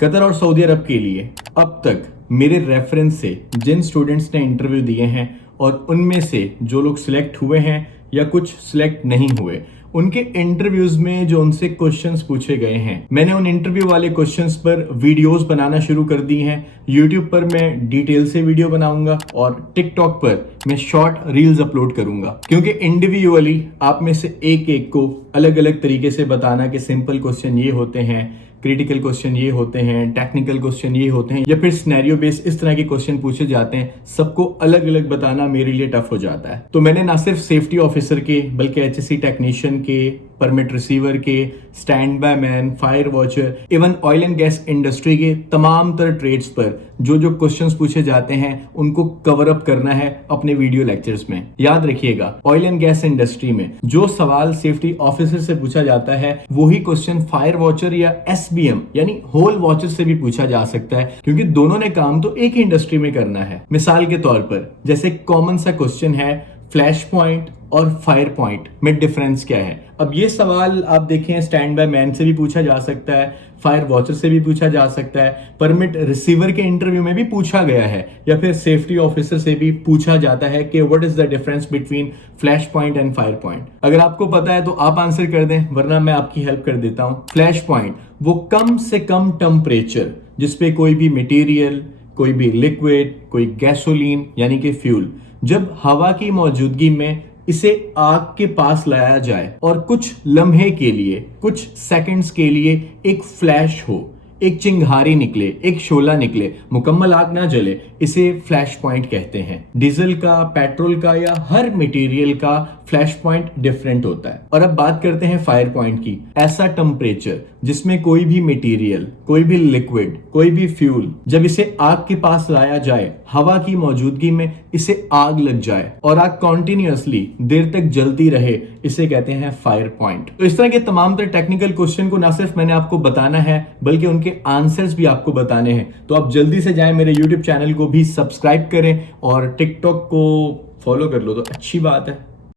Qatar और Saudi अरब के लिए अब तक मेरे रेफरेंस से जिन स्टूडेंट्स ने इंटरव्यू दिए हैं और उनमें से जो लोग सिलेक्ट हुए हैं या कुछ सिलेक्ट नहीं हुए, उनके इंटरव्यूज में जो उनसे क्वेश्चंस पूछे गए हैं, मैंने उन इंटरव्यू वाले क्वेश्चंस पर वीडियोस बनाना शुरू कर दी हैं। यूट्यूब पर मैं डिटेल से वीडियो बनाऊंगा और टिकटॉक पर मैं शॉर्ट रील्स अपलोड करूंगा, क्योंकि इंडिविजुअली आप में से एक एक को अलग अलग तरीके से बताना कि सिंपल क्वेश्चन ये होते हैं, क्रिटिकल क्वेश्चन ये होते हैं, टेक्निकल क्वेश्चन ये होते हैं, या फिर सिनेरियो बेस्ड इस तरह के क्वेश्चन पूछे जाते हैं, सबको अलग अलग बताना मेरे लिए टफ हो जाता है। तो मैंने ना सिर्फ सेफ्टी ऑफिसर के बल्कि एचएससी टेक्नीशियन के, परमिट रिसीवर के, stand by man, fire watcher, even oil and gas industry के तमाम तरह ट्रेड्स पर जो जो क्वेश्चंस पूछे जाते हैं उनको कवर अप करना है अपने वीडियो लेक्चर्स में। याद रखिएगा, ऑयल एंड गैस इंडस्ट्री में जो सवाल सेफ्टी ऑफिसर से पूछा जाता है वही क्वेश्चन फायर वॉचर या एसबीएम यानी होल वॉचर से भी पूछा जा सकता है, क्योंकि दोनों ने काम तो एक ही इंडस्ट्री में करना है। मिसाल के तौर पर जैसे कॉमन सा क्वेश्चन है फ्लैश पॉइंट और फायर पॉइंट में डिफरेंस क्या है। अब ये सवाल आप देखें स्टैंड बाय मैन से भी पूछा जा सकता है, फायर वॉचर से भी पूछा जा सकता है, परमिट रिसीवर के इंटरव्यू में भी पूछा गया है, या फिर सेफ्टी ऑफिसर से भी पूछा जाता है कि what is the difference between flash point and fire point. अगर आपको पता है तो आप आंसर कर दें, वरना मैं आपकी हेल्प कर देता हूं। फ्लैश पॉइंट वो कम से कम टेम्परेचर जिसपे कोई भी मटेरियल, कोई भी लिक्विड, कोई गैसोलीन यानी कि फ्यूल, जब हवा की मौजूदगी में इसे आग के पास लाया जाए और कुछ लम्हे के लिए, कुछ सेकंड्स के लिए एक फ्लैश हो, एक चिंगारी निकले, एक शोला निकले, मुकम्मल आग ना जले, इसे फ्लैश पॉइंट कहते हैं। डीजल का, पेट्रोल का या हर मटेरियल का फ्लैश पॉइंट डिफरेंट होता है। और अब बात करते हैं फायर पॉइंट की। ऐसा टेम्परेचर जिसमें कोई भी मटेरियल, कोई भी लिक्विड, कोई भी फ्यूल जब इसे आग के पास लाया जाए, हवा की मौजूदगी में इसे आग लग जाए और आग कॉन्टिन्यूअसली देर तक जलती रहे, इसे कहते हैं फायर पॉइंट। तो इस तरह के तमाम तरह टेक्निकल क्वेश्चन को ना सिर्फ मैंने आपको बताना है बल्कि उनके आंसर्स भी आपको बताने हैं। तो आप जल्दी से जाएं, मेरे यूट्यूब चैनल को भी सब्सक्राइब करें और टिकटॉक को फॉलो कर लो तो अच्छी बात है।